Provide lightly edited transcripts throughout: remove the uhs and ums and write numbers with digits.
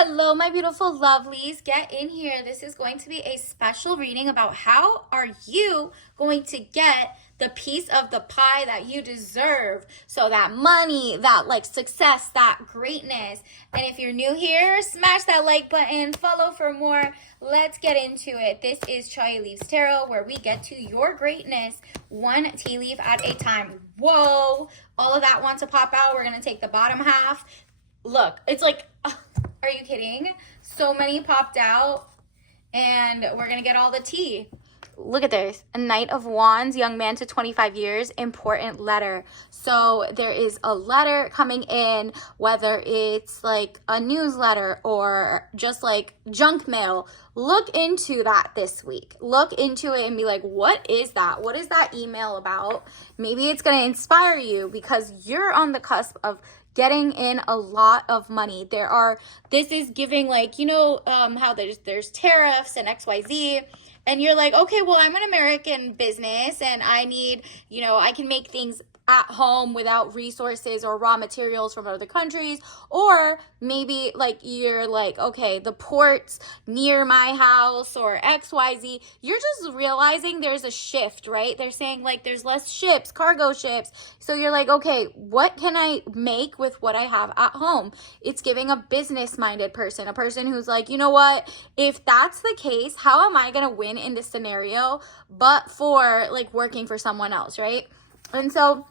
Hello, my beautiful lovelies. Get in here. This is going to be a special reading about how are you going to get the piece of the pie that you deserve. So that money, that like success, that greatness. And if you're new here, smash that like button, follow for more. Let's get into it. This is Chai Leaves Tarot, where we get to your greatness one tea leaf at a time. Whoa, all of that wants to pop out. We're going to take the bottom half. Look, it's like, are you kidding? So many popped out, and we're going to get all the tea. Look at this. A Knight of Wands, young man to 25 years, important letter. So there is a letter coming in, whether it's like a newsletter or just like junk mail. Look into that this week. Look into it and be like, what is that? What is that email about? Maybe it's going to inspire you because you're on the cusp of getting in a lot of money. This is giving like, how there's tariffs and XYZ. And you're like, okay, well, I'm an American business and I need, I can make things at home without resources or raw materials from other countries. Or maybe like you're like, okay, the ports near my house or XYZ. You're just realizing there's a shift, right? They're saying like there's less ships, cargo ships. So you're like, okay, what can I make with what I have at home? It's giving a business-minded person, a person who's like, you know what? If that's the case, how am I going to win in this scenario but for like working for someone else, right? And so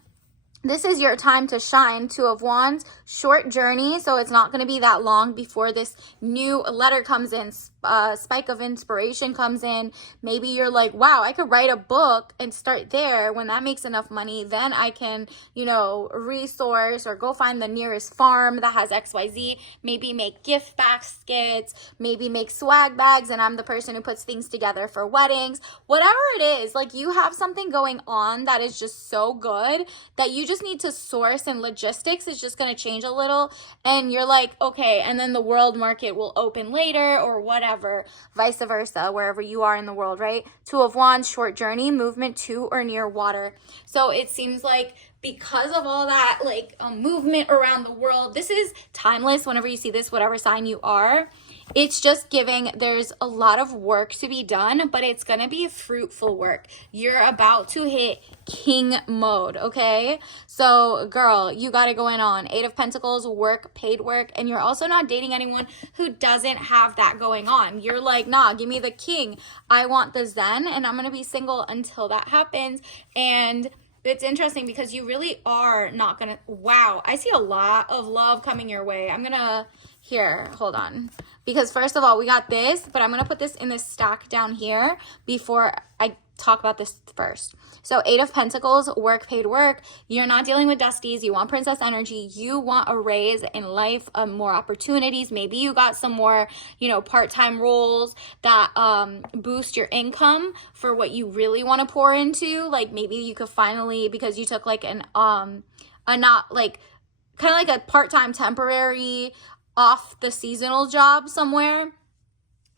this is your time to shine. Two of Wands, short journey, so it's not going to be that long before this new letter comes in, spike of inspiration comes in. Maybe you're like, wow, I could write a book and start there. When that makes enough money, then I can, resource or go find the nearest farm that has XYZ. Maybe make gift baskets, maybe make swag bags, and I'm the person who puts things together for weddings. Whatever it is, like you have something going on that is just so good that you just need to source, and logistics is just going to change a little, and you're like, okay, and then the world market will open later or whatever, vice versa, wherever you are in the world, right? Two of Wands, short journey, movement to or near water. So it seems like because of all that like movement around the world, this is timeless whenever you see this, whatever sign you are. It's just giving there's a lot of work to be done, but it's going to be fruitful work. You're about to hit king mode, okay? So, girl, you got it going on. Eight of Pentacles, work, paid work, and you're also not dating anyone who doesn't have that going on. You're like, nah, give me the king. I want the zen, and I'm going to be single until that happens. And it's interesting because you really are not going to, wow, I see a lot of love coming your way. Here, hold on. Because first of all, we got this, but I'm going to put this in this stack down here before I talk about this first. So Eight of Pentacles, work, paid work. You're not dealing with dusties. You want princess energy. You want a raise in life, more opportunities. Maybe you got some more, part-time roles that boost your income for what you really want to pour into. Like maybe you could finally, because you took like kind of like a part-time temporary off the seasonal job somewhere.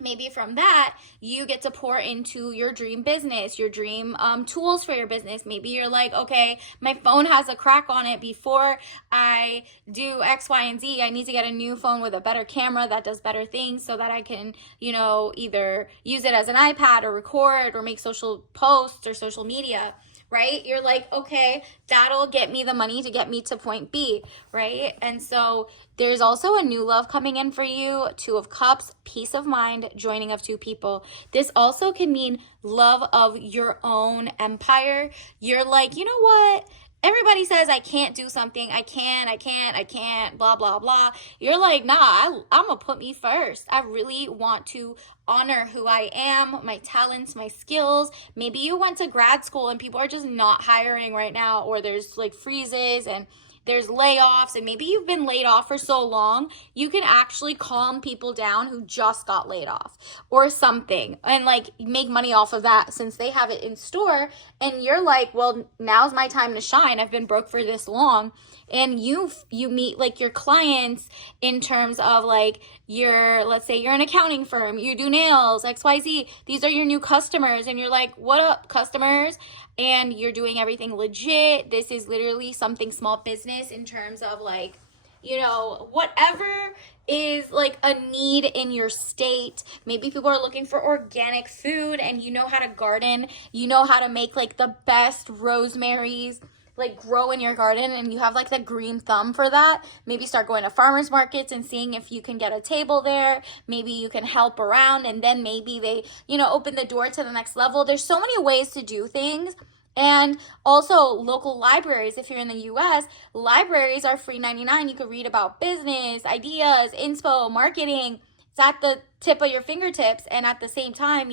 Maybe from that, you get to pour into your dream business, your dream tools for your business. Maybe you're like, okay, my phone has a crack on it. Before I do X, Y, and Z, I need to get a new phone with a better camera that does better things so that I can, either use it as an iPad or record or make social posts or social media. Right? You're like, okay, that'll get me the money to get me to point B, right? And so there's also a new love coming in for you. Two of Cups, peace of mind, joining of two people. This also can mean love of your own empire. You're like, you know what? Everybody says I can't do something. I can't, blah, blah, blah. You're like, nah, I'm going to put me first. I really want to honor who I am, my talents, my skills. Maybe you went to grad school and people are just not hiring right now, or there's like freezes and there's layoffs, and maybe you've been laid off for so long, you can actually calm people down who just got laid off or something and like make money off of that since they have it in store. And you're like, well, now's my time to shine. I've been broke for this long. And you meet like your clients in terms of like let's say you're an accounting firm, you do nails, XYZ. These are your new customers. And you're like, what up, customers? And you're doing everything legit. This is literally something small business in terms of like, whatever is like a need in your state. Maybe people are looking for organic food and you know how to garden. You know how to make like the best rosemaries like grow in your garden, and you have like the green thumb for that. Maybe start going to farmers markets and seeing if you can get a table there. Maybe you can help around, and then maybe they, open the door to the next level. There's so many ways to do things. And also local libraries. If you're in the US, libraries are free 99. You can read about business, ideas, inspo, marketing. It's at the tip of your fingertips, and at the same time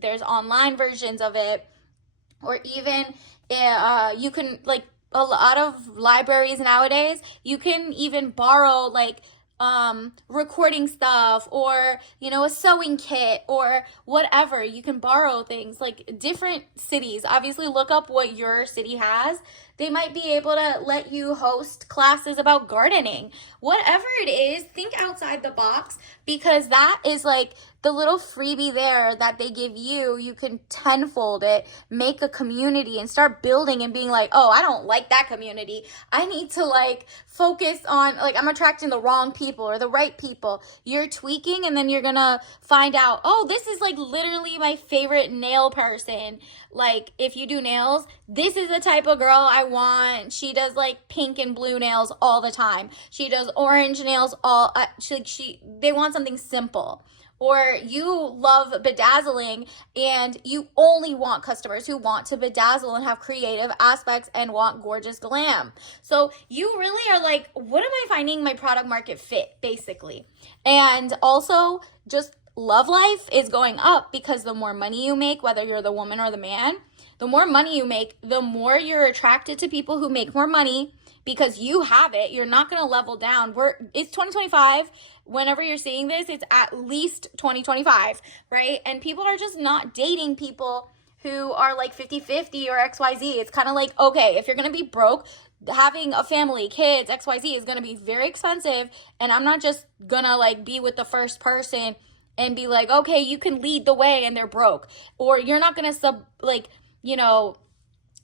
there's online versions of it, or even you can, like, a lot of libraries nowadays, you can even borrow like recording stuff, or a sewing kit, or whatever. You can borrow things. Like, different cities, obviously look up what your city has. They might be able to let you host classes about gardening. Whatever it is, think outside the box, because that is like the little freebie there that they give you. You can tenfold it, make a community, and start building and being like, oh, I don't like that community. I need to like focus on, like, I'm attracting the wrong people or the right people. You're tweaking, and then you're gonna find out, oh, this is like literally my favorite nail person. Like, if you do nails, this is the type of girl I want. She does like pink and blue nails all the time. She does orange nails they want something simple. Or you love bedazzling, and you only want customers who want to bedazzle and have creative aspects and want gorgeous glam. So you really are like, what am I finding my product market fit, basically? And also, just love life is going up, because the more money you make, whether you're the woman or the man, the more money you make, the more you're attracted to people who make more money, because you have it. You're not going to level down. It's 2025. Whenever you're seeing this, it's at least 2025, right? And people are just not dating people who are like 50-50 or XYZ. It's kind of like, okay, if you're going to be broke, having a family, kids, XYZ is going to be very expensive. And I'm not just going to like be with the first person and be like, okay, you can lead the way, and they're broke. Or you're not going to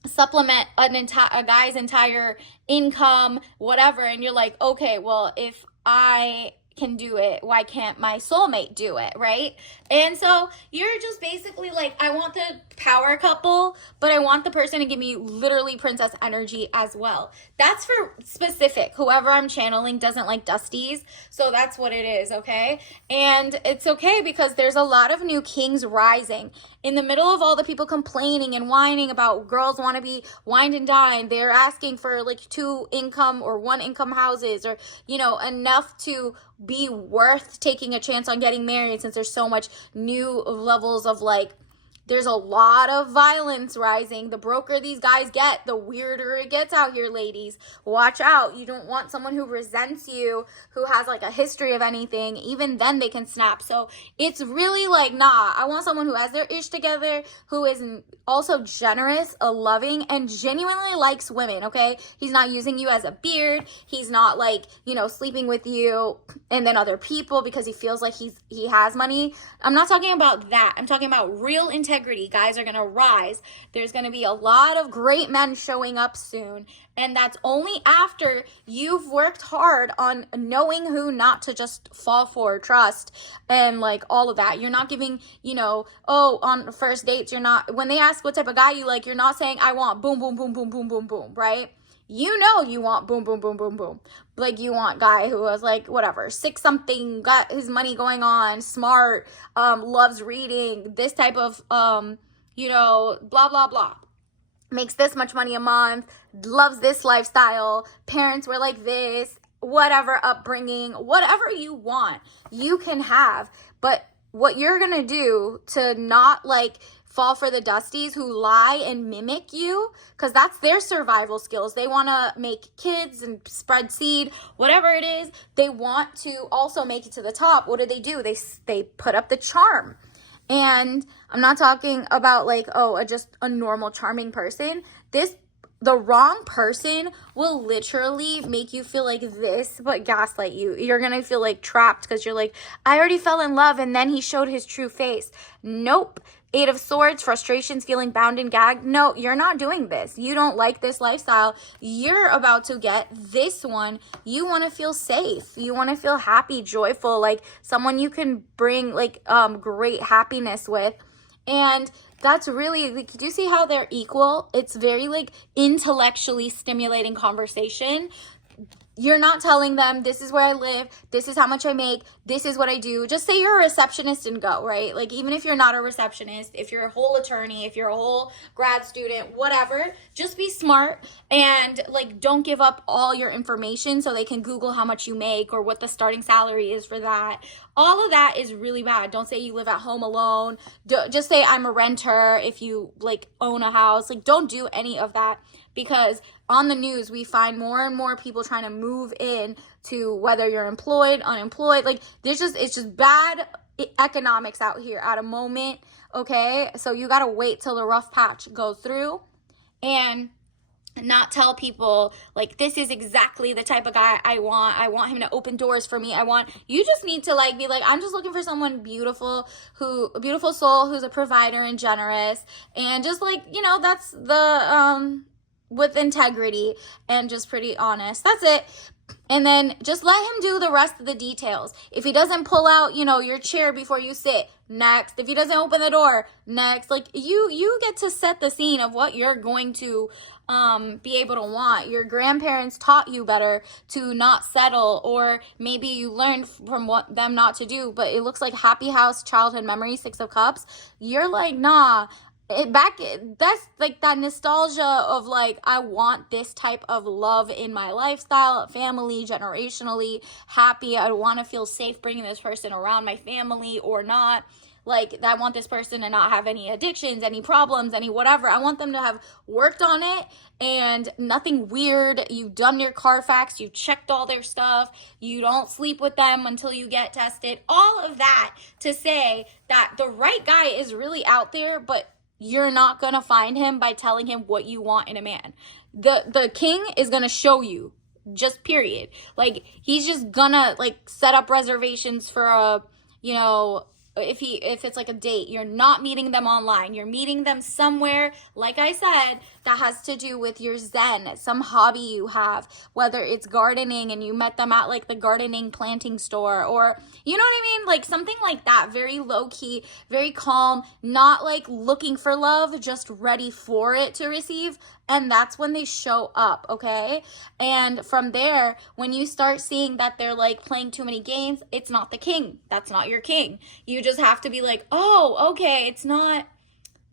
supplement a guy's entire income, whatever. And you're like, okay, well, if I can do it, why can't my soulmate do it, right? And so you're just basically like, I want the power couple, but I want the person to give me literally princess energy as well. That's for specific. Whoever I'm channeling doesn't like dusties, so that's what it is, okay? And it's okay, because there's a lot of new kings rising. In the middle of all the people complaining and whining about girls want to be wined and dined, they're asking for like 2 income or 1 income houses, or enough to be worth taking a chance on getting married, since there's so much new levels of like, there's a lot of violence rising. The broker these guys get, the weirder it gets out here, ladies. Watch out. You don't want someone who resents you, who has like a history of anything. Even then they can snap. So it's really like, nah, I want someone who has their ish together, who is also generous, loving, and genuinely likes women, okay? He's not using you as a beard. He's not like, sleeping with you and then other people because he feels like he has money. I'm not talking about that. I'm talking about real integrity. Guys are going to rise. There's going to be a lot of great men showing up soon. And that's only after you've worked hard on knowing who not to just fall for, trust, and like all of that. You're not giving, on first dates, you're not, when they ask what type of guy you like, you're not saying, I want boom, boom, boom, boom, boom, boom, boom, right? You want boom, boom, boom, boom, boom. Like, you want guy who was like, whatever, 6-something, got his money going on, smart, loves reading, this type of, blah, blah, blah. Makes this much money a month, loves this lifestyle, parents were like this, whatever upbringing, whatever you want, you can have. But what you're going to do to not like fall for the dusties who lie and mimic you, because that's their survival skills. They want to make kids and spread seed, whatever it is. They want to also make it to the top. What do? They put up the charm. And I'm not talking about like, just a normal charming person. This the wrong person will literally make you feel like this, but gaslight you. You're going to feel like trapped because you're like, I already fell in love and then he showed his true face. Nope. Eight of Swords, frustrations, feeling bound and gagged. No, you're not doing this. You don't like this lifestyle. You're about to get this one. You want to feel safe. You want to feel happy, joyful, like someone you can bring like great happiness with. And that's really, like, do you see how they're equal? It's very like intellectually stimulating conversation. You're not telling them, this is where I live, this is how much I make, this is what I do. Just say you're a receptionist and go, right? Like, even if you're not a receptionist, if you're a whole attorney, if you're a whole grad student, whatever, just be smart and, like, don't give up all your information so they can Google how much you make or what the starting salary is for that. All of that is really bad. Don't say you live at home alone. Just say I'm a renter if you, like, own a house. Like, don't do any of that. Because on the news, we find more and more people trying to move in to whether you're employed, unemployed. Like, it's just bad economics out here at a moment, okay? So you got to wait till the rough patch goes through and not tell people, like, this is exactly the type of guy I want. I want him to open doors for me. You just need to, like, be like, I'm just looking for someone beautiful, a beautiful soul who's a provider and generous. And just, like, you know, that's the, with integrity and just pretty honest. That's it. And then just let him do the rest of the details. If he doesn't pull out, you know, your chair before you sit, next. If he doesn't open the door, next. Like, you get to set the scene of what you're going to be able to want. Your grandparents taught you better to not settle, or maybe you learned from what them not to do, but it looks like happy house childhood memory, Six of Cups. You're like, nah. That's like that nostalgia of, like, I want this type of love in my lifestyle, family, generationally, happy. I want to feel safe bringing this person around my family or not. Like, I want this person to not have any addictions, any problems, any whatever. I want them to have worked on it and nothing weird. You've done your Carfax, you've checked all their stuff, you don't sleep with them until you get tested. All of that to say that the right guy is really out there, but you're not going to find him by telling him what you want in a man. The king is going to show you, just period. Like, he's just going to, like, set up reservations for a, you know, if it's like a date. You're not meeting them online. You're meeting them somewhere, like I said, that has to do with your zen, some hobby you have, whether it's gardening and you met them at, like, the gardening planting store, or, you know what I mean? Like, something like that, very low key, very calm, not like looking for love, just ready for it to receive. And that's when they show up, okay? And from there, when you start seeing that they're, like, playing too many games, it's not the king. That's not your king. You just have to be like, oh, okay, it's not,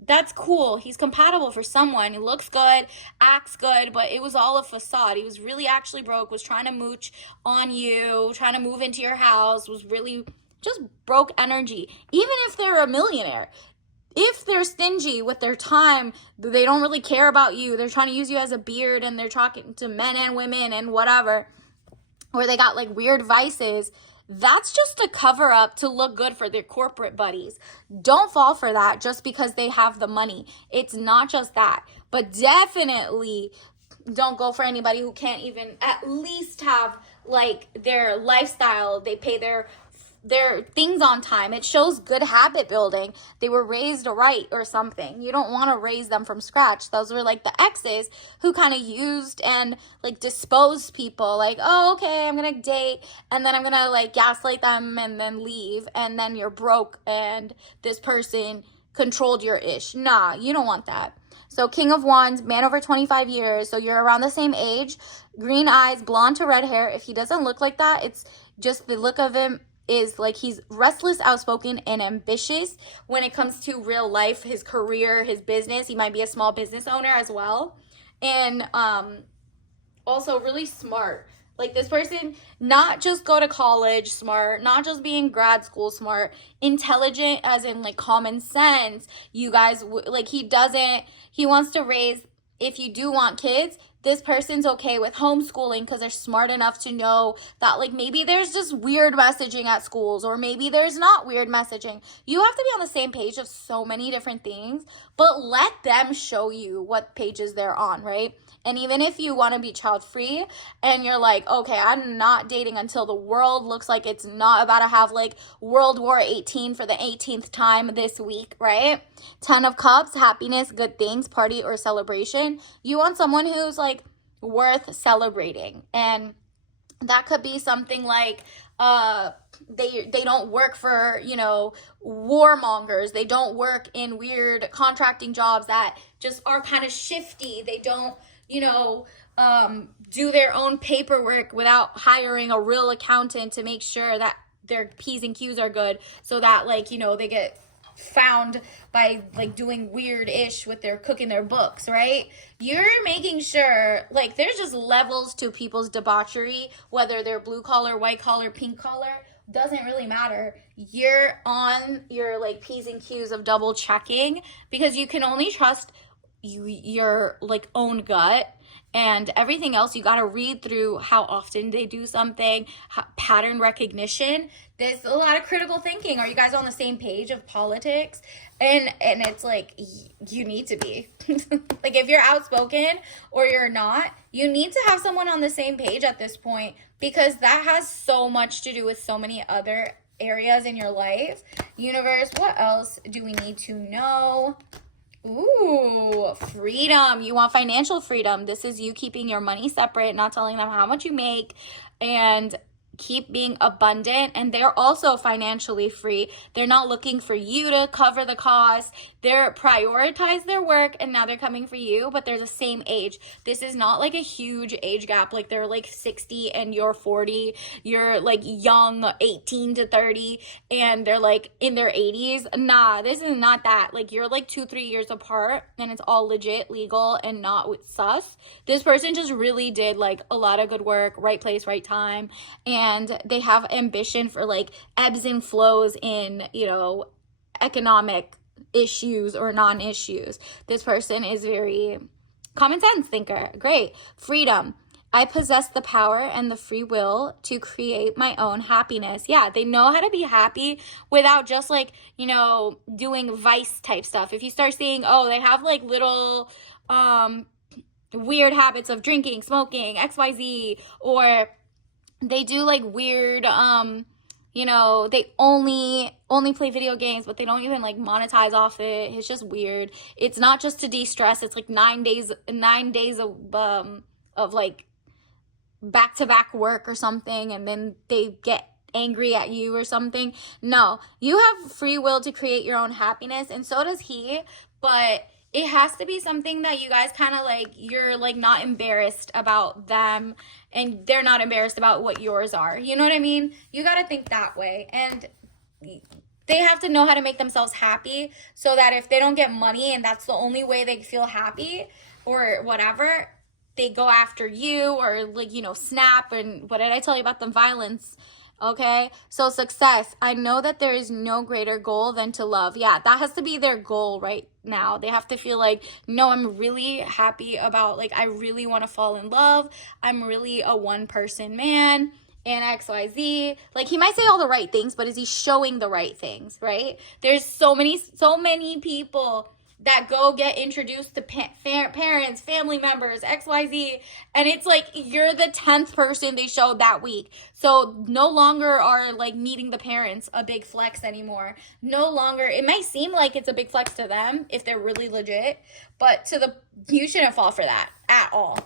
that's cool. He's compatible for someone. He looks good, acts good, but it was all a facade. He was really actually broke, was trying to mooch on you, trying to move into your house, was really just broke energy. Even if they're a millionaire, if they're stingy with their time, they don't really care about you, they're trying to use you as a beard, and they're talking to men and women and whatever, or they got, like, weird vices, that's just a cover up to look good for their corporate buddies. Don't fall for that just because they have the money. It's not just that. But definitely don't go for anybody who can't even at least have, like, their lifestyle. They pay their things on time. It shows good habit building. They were raised right or something. You don't want to raise them from scratch. Those were, like, the exes who kind of used and, like, disposed people. Like, oh, okay, I'm going to date, and then I'm going to, like, gaslight them and then leave, and then you're broke and this person controlled your ish. Nah, you don't want that. So King of Wands, man over 25 years. So you're around the same age. Green eyes, blonde to red hair. If he doesn't look like that, it's just the look of him is like he's restless, outspoken, and ambitious when it comes to real life, his career, his business. He might be a small business owner as well. And also really smart. Like, this person, not just go to college smart, not just be in grad school smart, intelligent as in, like, common sense. You guys, like, he wants to raise, if you do want kids, this person's okay with homeschooling because they're smart enough to know that like maybe there's just weird messaging at schools, or maybe there's not weird messaging. You have to be on the same page of so many different things, but let them show you what pages they're on, right? And even if you want to be child free and you're like, okay, I'm not dating until the world looks like it's not about to have like World War 18 for the 18th time this week, right? 10 of Cups, happiness, good things, party or celebration. You want someone who's like worth celebrating. And that could be something like they don't work for, you know, warmongers. They don't work in weird contracting jobs that just are kind of shifty. They don't, you know, do their own paperwork without hiring a real accountant to make sure that their P's and Q's are good, so that like, you know, they get found by like doing weird-ish with their cooking their books, right? You're making sure, like, there's just levels to people's debauchery, whether they're blue collar, white collar, pink collar, doesn't really matter. You're on your like P's and Q's of double checking, because you can only trust your like own gut, and everything else you got to read through how often they do something, pattern recognition. There's a lot of critical thinking. Are you guys on the same page of politics? And it's like, you need to be. Like, if you're outspoken or you're not, you need to have someone on the same page at this point, because that has so much to do with so many other areas in your life. Universe, what else do we need to know? Ooh, freedom. You want financial freedom. This is you keeping your money separate, not telling them how much you make, and keep being abundant. And they're also financially free. They're not looking for you to cover the cost. They're prioritize their work, and now they're coming for you, but they're the same age. This is not like a huge age gap. Like they're like 60 and you're 40. You're like young, 18 to 30, and they're like in their 80s. Nah, this is not that. Like you're like 2-3 years apart, and it's all legit, legal, and not with sus. This person just really did like a lot of good work, right place, right time, and they have ambition for like ebbs and flows in, you know, economic issues or non-issues. This person is very common sense thinker. Great. Freedom. I possess the power and the free will to create my own happiness. Yeah, they know how to be happy without just like, you know, doing vice type stuff. If you start seeing, oh, they have like little weird habits of drinking, smoking, XYZ, or they do like weird you know, they only play video games, but they don't even like monetize off it. It's just weird. It's not just to de-stress. It's like 9 days of like back-to-back work or something, and then they get angry at you or something. No, you have free will to create your own happiness, and so does he, but it has to be something that you guys kind of like, you're like not embarrassed about them, and they're not embarrassed about what yours are. You know what I mean? You got to think that way. And they have to know how to make themselves happy, so that if they don't get money and that's the only way they feel happy or whatever, they go after you, or like, you know, snap. And what did I tell you about the violence? Okay, so success. I know that there is no greater goal than to love. Yeah, that has to be their goal right now. They have to feel like, no, I'm really happy about, like, I really want to fall in love. I'm really a one-person man, and XYZ. Like, he might say all the right things, but is he showing the right things, right? There's so many people that go get introduced to parents, family members, XYZ, and it's like you're the 10th person they showed that week. So no longer are like meeting the parents a big flex anymore. No longer, it might seem like it's a big flex to them if they're really legit, but you shouldn't fall for that at all.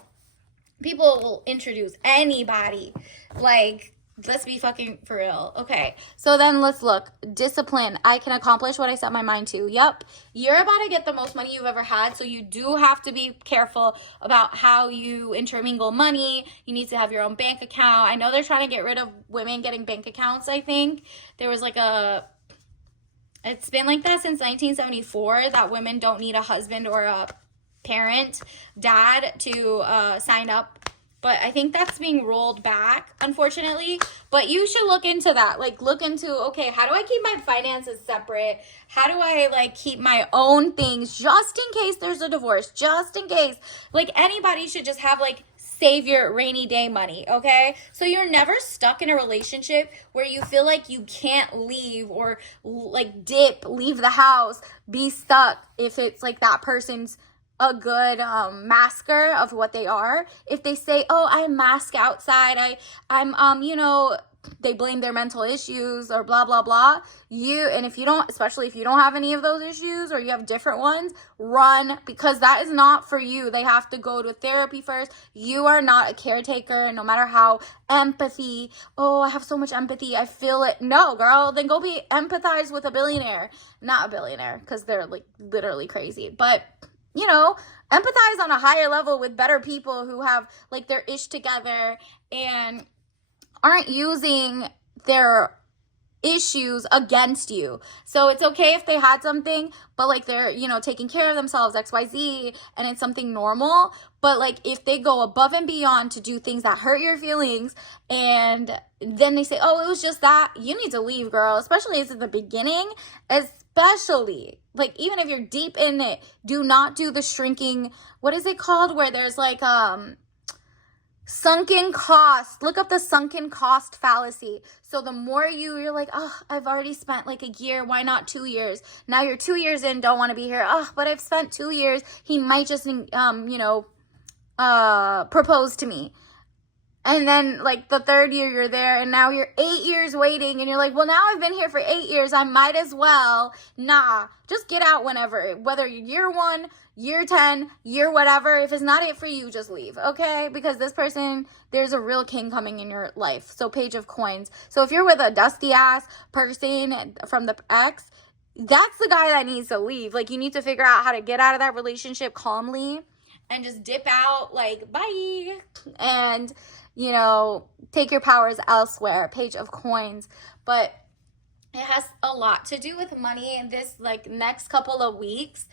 People will introduce anybody. Like, let's be fucking for real. Okay, so then let's look. Discipline. I can accomplish what I set my mind to. Yep. You're about to get the most money you've ever had, so you do have to be careful about how you intermingle money. You need to have your own bank account. I know they're trying to get rid of women getting bank accounts, I think. There was like it's been like that since 1974, that women don't need a husband or a dad to sign up But I think that's being rolled back, unfortunately. But you should look into that. Like, look into, okay, how do I keep my finances separate? How do I, like, keep my own things just in case there's a divorce? Just in case. Like, anybody should just have, like, save your rainy day money, okay? So you're never stuck in a relationship where you feel like you can't leave or, like, leave the house, be stuck if it's, like, that person's a good masker of what they are. If they say, oh, I mask outside, I'm you know, they blame their mental issues or blah blah blah, and if you don't, especially if you don't have any of those issues or you have different ones, run, because that is not for you. They have to go to therapy first. You are not a caretaker, and no matter how empathy, oh, I have so much empathy, I feel it. No, girl, then go be empathize with a billionaire. Not a billionaire, because they're like literally crazy, but you know, empathize on a higher level with better people who have like their ish together and aren't using their issues against you. So it's okay if they had something, but like they're, you know, taking care of themselves, XYZ, and it's something normal. But like if they go above and beyond to do things that hurt your feelings and then they say, oh, it was just that, you need to leave, girl, especially as at the beginning, especially like even if you're deep in it, do not do the shrinking, what is it called, where there's like sunken cost. Look up the sunken cost fallacy. So the more you're like, oh, I've already spent like a year, why not 2 years? Now you're 2 years in, don't want to be here. Oh, but I've spent 2 years. He might just you know, propose to me. And then like the third year you're there and now you're 8 years waiting and you're like, well, now I've been here for 8 years, I might as well. Nah, just get out whenever, whether you're year 1, year 10, year whatever. If it's not it for you, just leave, okay? Because this person, there's a real king coming in your life. So Page of Coins. So if you're with a dusty ass person from the ex, that's the guy that needs to leave. Like, you need to figure out how to get out of that relationship calmly and just dip out, like, bye. And, you know, take your powers elsewhere. Page of Coins. But it has a lot to do with money in this, like, next couple of weeks.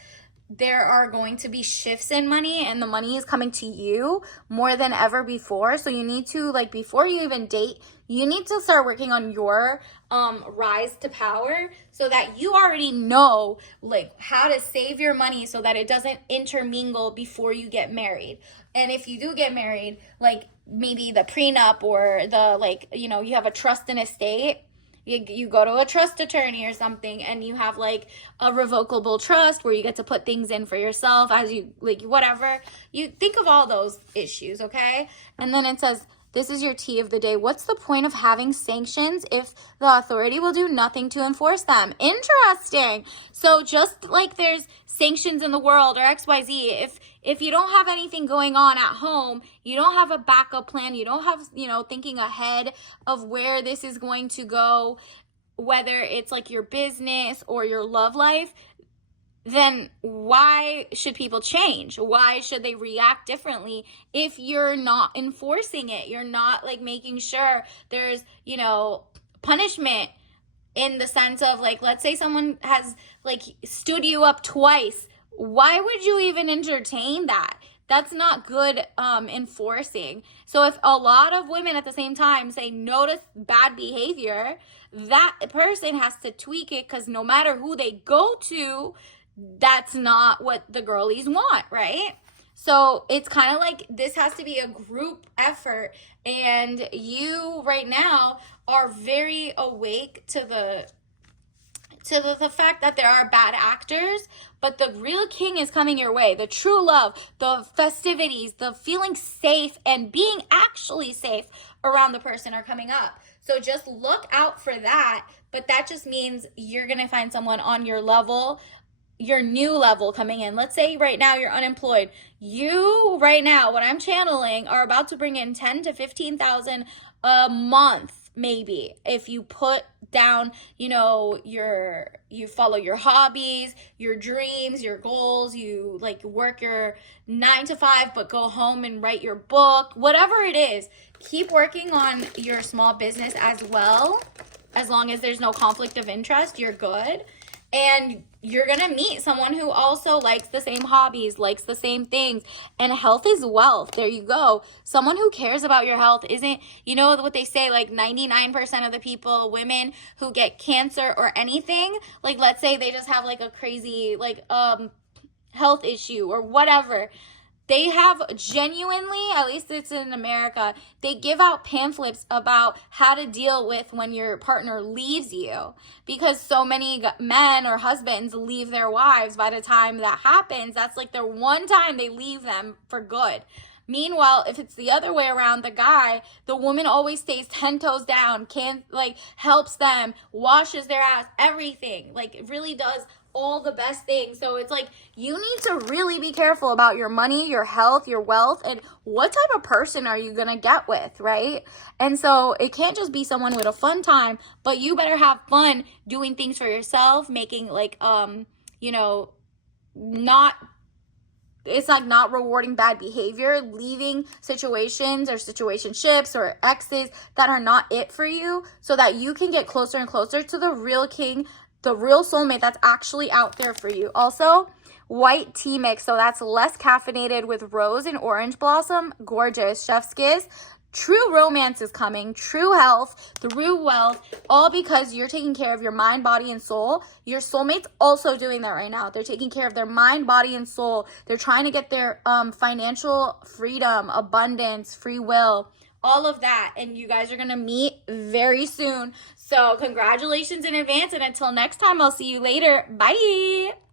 There are going to be shifts in money, and the money is coming to you more than ever before. So you need to, like, before you even date, you need to start working on your rise to power so that you already know, like, how to save your money so that it doesn't intermingle before you get married. And if you do get married, like, maybe the prenup or the, like, you know, you have a trust and estate. You go to a trust attorney or something and you have like a revocable trust where you get to put things in for yourself as you, like, whatever. You think of all those issues, okay? And then it says, this is your tea of the day. What's the point of having sanctions if the authority will do nothing to enforce them? Interesting. So just like there's sanctions in the world or XYZ, if you don't have anything going on at home, you don't have a backup plan, you don't have, you know, thinking ahead of where this is going to go, whether it's like your business or your love life, then why should people change? Why should they react differently if you're not enforcing it? You're not like making sure there's, you know, punishment in the sense of, like, let's say someone has like stood you up twice. Why would you even entertain that? That's not good enforcing. So if a lot of women at the same time say no to bad behavior, that person has to tweak it, because no matter who they go to, that's not what the girlies want, right? So it's kind of like this has to be a group effort, and you right now are very awake to the fact that there are bad actors, but the real king is coming your way. The true love, the festivities, the feeling safe and being actually safe around the person are coming up. So just look out for that, but that just means you're going to find someone on your level, your new level coming in. Let's say right now you're unemployed. You right now, what I'm channeling, are about to bring in 10 to 15,000 a month. Maybe if you put down, you know, you follow your hobbies, your dreams, your goals, you like work your 9 to 5 but go home and write your book, whatever it is, keep working on your small business as well. As long as there's no conflict of interest, you're good. And you're going to meet someone who also likes the same hobbies, likes the same things. And health is wealth. There you go. Someone who cares about your health isn't, you know what they say, like 99% of the people, women who get cancer or anything, like let's say they just have like a crazy like health issue or whatever, they have genuinely, at least it's in America, they give out pamphlets about how to deal with when your partner leaves you, because so many men or husbands leave their wives. By the time that happens, that's like their one time they leave them for good. Meanwhile, if it's the other way around, the guy, the woman always stays 10 toes down, can like helps them, washes their ass, everything. Like it really does all the best things. So it's like you need to really be careful about your money, your health, your wealth, and what type of person are you gonna get with, right? And so it can't just be someone with a fun time, but you better have fun doing things for yourself, making like you know, not, it's like not rewarding bad behavior, leaving situations or situationships or exes that are not it for you, so that you can get closer and closer to the real king, the real soulmate that's actually out there for you. Also, white tea mix, so that's less caffeinated with rose and orange blossom. Gorgeous. Chef's kiss. True romance is coming, true health, true wealth, all because you're taking care of your mind, body, and soul. Your soulmate's also doing that right now. They're taking care of their mind, body, and soul. They're trying to get their financial freedom, abundance, free will, all of that. And you guys are going to meet very soon. So congratulations in advance. And until next time, I'll see you later. Bye.